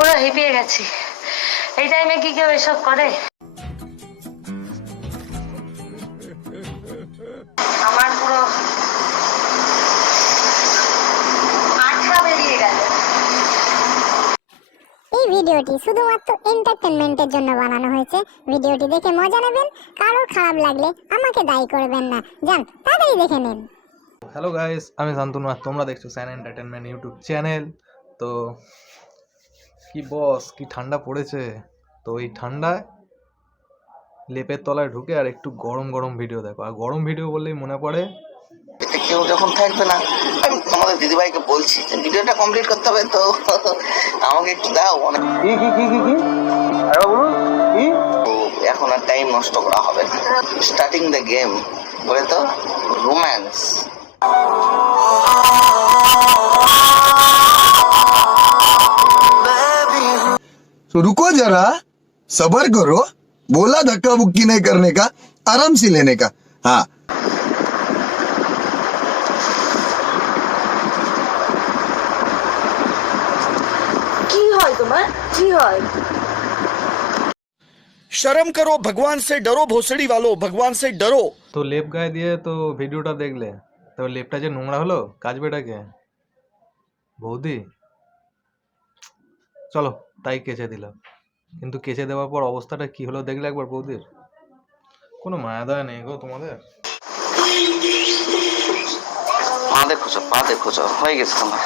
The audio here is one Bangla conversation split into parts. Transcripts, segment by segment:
পুরো হিপিয়ে গেছি। এই টাইমে কি কেউ এসব করে? আমার পুরো আঠা বেরিয়ে গেল। এই ভিডিওটি শুধুমাত্র এন্টারটেনমেন্টের জন্য বানানো হয়েছে। ভিডিওটি দেখে মজা নেবেন, কারোর খারাপ লাগলে আমাকে দায়ী করবেন না। যান তাড়াতাড়ি দেখে নিন। হ্যালো গাইস, আমি শান্তনু আর তোমরা দেখছো স্যান এন্টারটেনমেন্ট ইউটিউব চ্যানেল। তো কি বস, কি ঠান্ডা পড়েছে। তো এই ঠান্ডায় লেপের তলায় ঢুকে আর একটু গরম গরম ভিডিও দেখো। আর গরম ভিডিও বললেই মনে পড়ে কেউ যখন থাকবে না, আমি তোমাদের দিদিভাইকে বলছি যে ভিডিওটা কমপ্লিট করতে হবে, তো আমাকে একটু দাও। অনেক তো এখন আর টাইম নষ্ট করা হবে না, স্টার্টিং দ্য গেম বলে তো রোম্যান্স। तो रुको जरा, सबर करो। बोला धक्का बुक्की नहीं करने का, आराम से लेने का। हाँ, কি হয় তোমার? কি হয়? शर्म करो, भगवान से डरो, भोसड़ी वालों, भगवान से डरो। তো লেপ গায়ে দিয়ে তো ভিডিওটা দেখলে, তো লেপটা যে নোংরা হলো কাচবেটাকে বৌদি, চলো তাই কেচে দিলাম। কিন্তু কেচে দেওয়ার পর অবস্থাটা কি হলো দেখলে একবার বৌদির? কোনো মায়া দয়া নেই গো তোমাদের। পা দেখো হয়ে গেছে তোমার।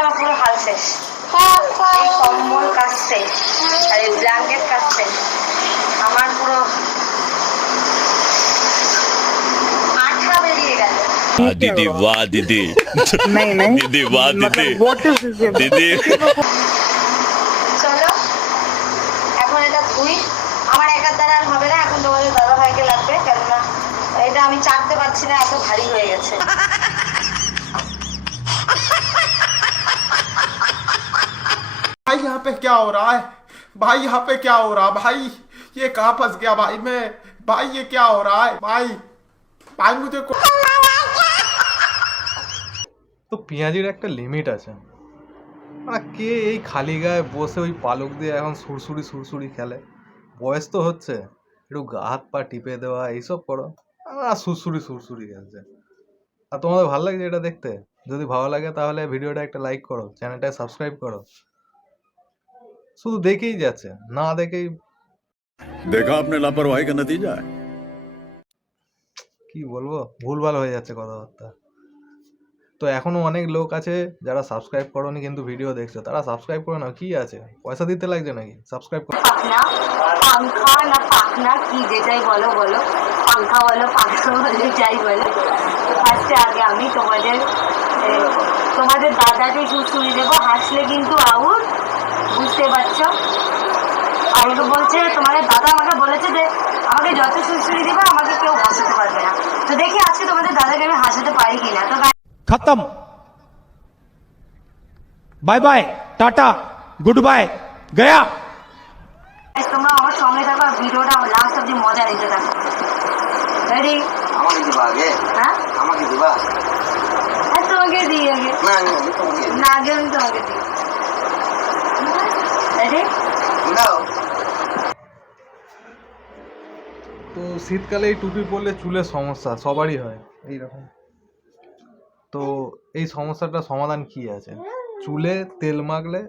আমার পুরো হাল শেষ। এই কম্বল কাচতে আর এই ব্ল্যাঙ্কেট কাচতে আমার পুরো আঠা বেরিয়ে গেল। दीदी वाह दीदी दीदी वाह दीदी दीदी। চলো এখন এটা ধুই। আমার একার দ্বারা আর হবে না, এখন তোমাদের দাদা ভাইকে লাগবে, কেননা এটা আমি চাটতে পারছি না, এত ভারী হয়ে গেছে। भाई यहाँ पे क्या हो रहा है? भाई यहाँ पे क्या हो रहा है? भाई ये कहाँ फंस गया भाई मैं? भाई ये क्या हो रहा है भाई? भाई मुझे তো পেঁয়াজির একটা লিমিট আছে। মানে কে এই খালি গায়ে বসে ওই পালক দিয়ে এখন সুরসুরি খেলে? বয়স তো হচ্ছে, একটু গা হাত পা টিপে দেওয়া এইসব করো। আর সুরসুরি খেলছে। আর তোমাদের ভালো লাগছে এটা দেখতে? যদি ভালো লাগে তাহলে ভিডিওটা একটা লাইক করো, চ্যানেলটা সাবস্ক্রাইব করো। শুধু দেখেই যাচ্ছে, না দেখেই देखा आपने लापरवाही का नतीजा है। কি বলবো, ভুলভাল হয়ে যাচ্ছে কথাবার্তা। তো এখনো অনেক লোক আছে যারা সাবস্ক্রাইব করোনি কিন্তু ভিডিও দেখছো, তারা সাবস্ক্রাইব করে নাও। কি আছে, পয়সা দিতে লাগছে নাকি? সাবস্ক্রাইব করো। পাখনা, পাংখা না পাখনা, কি যেটাই বলো বলো, পাংখা বলো পাখনা বলো যাই বলো। ফার্স্টে আগে আমি তোমাদের দাদাকে সুড়সুড়ি দেবো, হাসলে কিন্তু আউট, বুঝতে পারছো? আর একটু বলছে তোমাদের দাদা আমাকে বলেছে যে আমাকে যত সুড়সুড়ি দেবে আমাকে কেউ হাসাতে পারবে না। তো দেখি আজকে তোমাদের দাদাকে আমি হাসাতে পারি কিনা। তো खत्म। Bye bye, tata, goodbye, गया। তোমরা আমার সঙ্গে থাকো আর ভিডিওটা লাস্ট অব্দি মজা নিতে থাকো। রেডি? আমাকে দিবা আগে? হ্যাঁ আমাকে দিবা? আর তোমাকে দিই আগে। না আমি তোমাকে দিই। না আগে আমি তোমাকে দিই। রেডি? দাও। তো শীতকালে এই টুপি পরলে চুলের সমস্যা সবারই হয় এইরকম। তো এই সমস্যাটার সমাধান কি আছে? চুলে তেল মাখলে,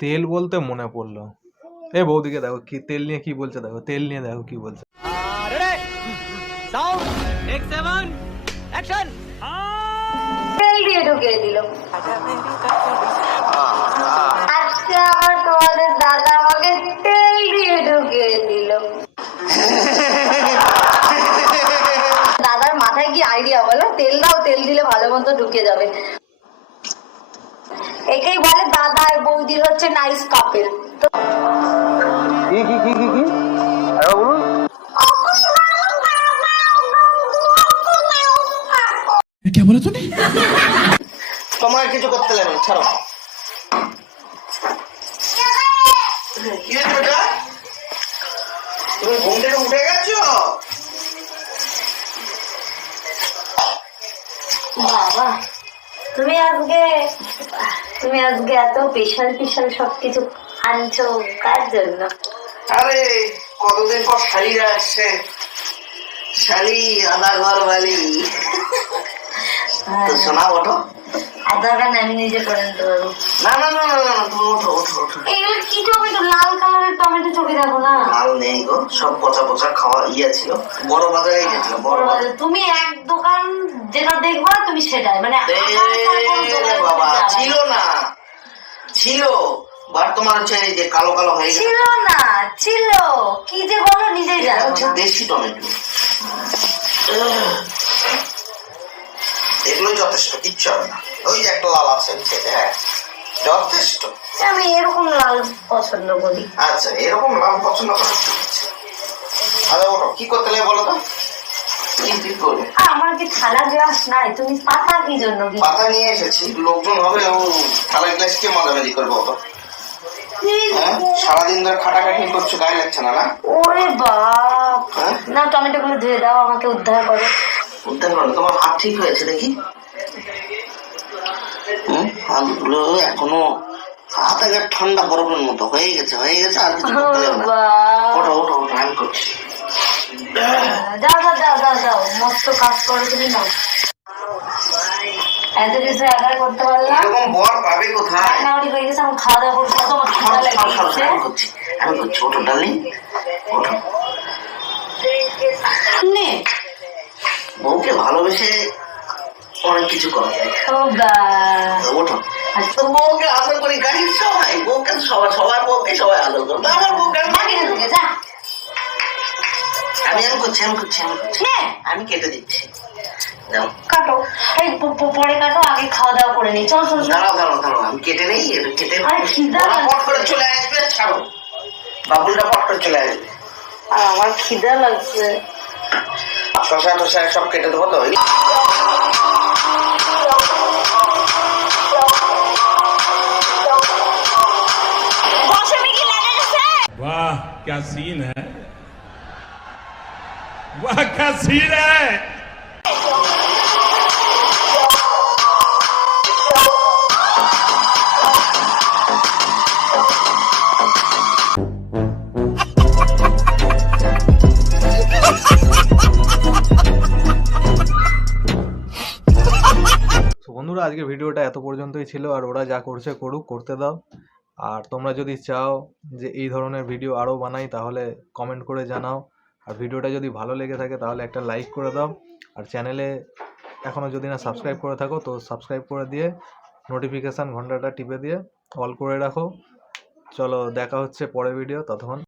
তেল বলতে মনে পড়লো, এ বৌদিকে দেখো কি তেল নিয়ে কি বলছে, দেখো তেল নিয়ে দেখো কি বলছে। তেল দিয়ে ঢুকিয়ে দিল। আজকে আমার তোমাদের দাদা আমাকে তেল দিয়ে ঢুকিয়ে দিল। দাদার মাথায় কি আইডিয়া বলো? তেল দাও, তেল দিলে ভালো মতো ঢুকে যাবে। একেই বলে দাদা আর বৌদির হচ্ছে নাইস কাপেল। কি তোমাকে কিছু করতে লাগবে না, ছাড়ো। কি হয়েছে বেটা? তুমি ঘুম থেকে উঠে গেছো? বাবা, তুমি আজকে এত স্পেশাল সবকিছু আনছো কার জন্য? আরে কতদিন পর শালিরা আসছে, শালি আধা ঘর বালি। তো শোনা ওঠো। আর দরকার নেই, আমি নিজে করে নিতে পারবো। না না না না না, তুমি ওঠো ওঠো ওঠো। এগুলো কি টমেটো? লাল কালারের টমেটো চোখে দেখো না। মাল নেই গো, সব পচা পচা খাওয়া ছিল, বড় বাজারে গেছিল, বড় বাজারে। তুমি এক দোকান যেটা দেখবা তুমি সেটাই, মানে বাবা ছিল না, ছিল বাট তোমার হচ্ছে এই যে কালো কালো হয়ে গেছে। ছিল না, ছিল কি যে বলো নিজেই জানো হচ্ছে না। দেশি টমেটো, এগুলো যথেষ্ট, কিচ্ছু হবে না। ওই যে একটা লাল আছে খেতে, হ্যাঁ যথেষ্ট। আমি এরকম লাল পছন্দ করি। আচ্ছা এরকম লাল পছন্দ করো। আচ্ছা ওঠো, কি করতে লাগে বলো তো? কি করবে? আমার কি থালা গ্লাস নাই? তুমি পাতা কি জন্য কি? পাতা নিয়ে এসেছি, লোকজন হবে, ও থালা গ্লাস কে মাঝামাঝি করবো? তো হ্যাঁ, সারাদিন ধরে খাটাখাটি করছো, গায়ে লাগছে না? না ওরে বাপ, হ্যাঁ? না টমেটো গুলো ধুয়ে দাও, আমাকে উদ্ধার করো। উদ্ধার করো? তোমার হাত ঠিক হয়েছে দেখি? হাতগুলো এখনো হাত আগে ঠান্ডা বরফের মতো হয়ে গেছে, হয়ে গেছে। আর কিছু করতে হবে না। ওঠো ওঠো ওঠো, আমি করছি। যাও মস্ত কাজ করো তুমি না। এত কিছু একাই করতে পারলাম? এরকম বর পাবে কোথায়? রান্নাবাড়ি হয়ে গেছে, আমি খাওয়া দাওয়া করবো, তোমার ঠান্ডা লেগেছে। আমি করছি, ওঠো ডার্লিং, ওঠো। নে বউকে ভালোবেসে অনেক কিছু করা যায়। ওঠো। তো বউকে আদর করি, গাড়ির সবাই বউকে, সবার বউকে সবাই আদর করবে। আমার বউকে আমি করছি, আমি কেটে দিচ্ছি। কাটো, এই পরে কাটো, আগে খাওয়া দাওয়া করে নি। চল চল দাঁড়াও, আমি কেটে নেই, কেটে আরে খিদা পট করে চলে আসবে, ছাড়ো বাবুলটা পট করে চলে আসবে। আর আমার খিদা লাগছে। শশা টশা সব কেটে দেবো তো। वाह क्या सीन है, वाह क्या सीन है। বন্ধুরা, আজকে ভিডিওটা এত পর্যন্তই ছিল। আর ওরা যা করছে করুক, করতে দাও। আর তোমরা যদি চাও যে এই ধরনের ভিডিও আরও বানাই, তাহলে কমেন্ট করে জানাও। আর ভিডিওটা যদি ভালো লেগে থাকে তাহলে একটা লাইক করে দাও। আর চ্যানেলে এখনও যদি না সাবস্ক্রাইব করে থাকো তো সাবস্ক্রাইব করে দিয়ে নোটিফিকেশান ঘন্টাটা টিপে দিয়ে অল করে রাখো। চলো দেখা হচ্ছে পরের ভিডিও, ততক্ষণ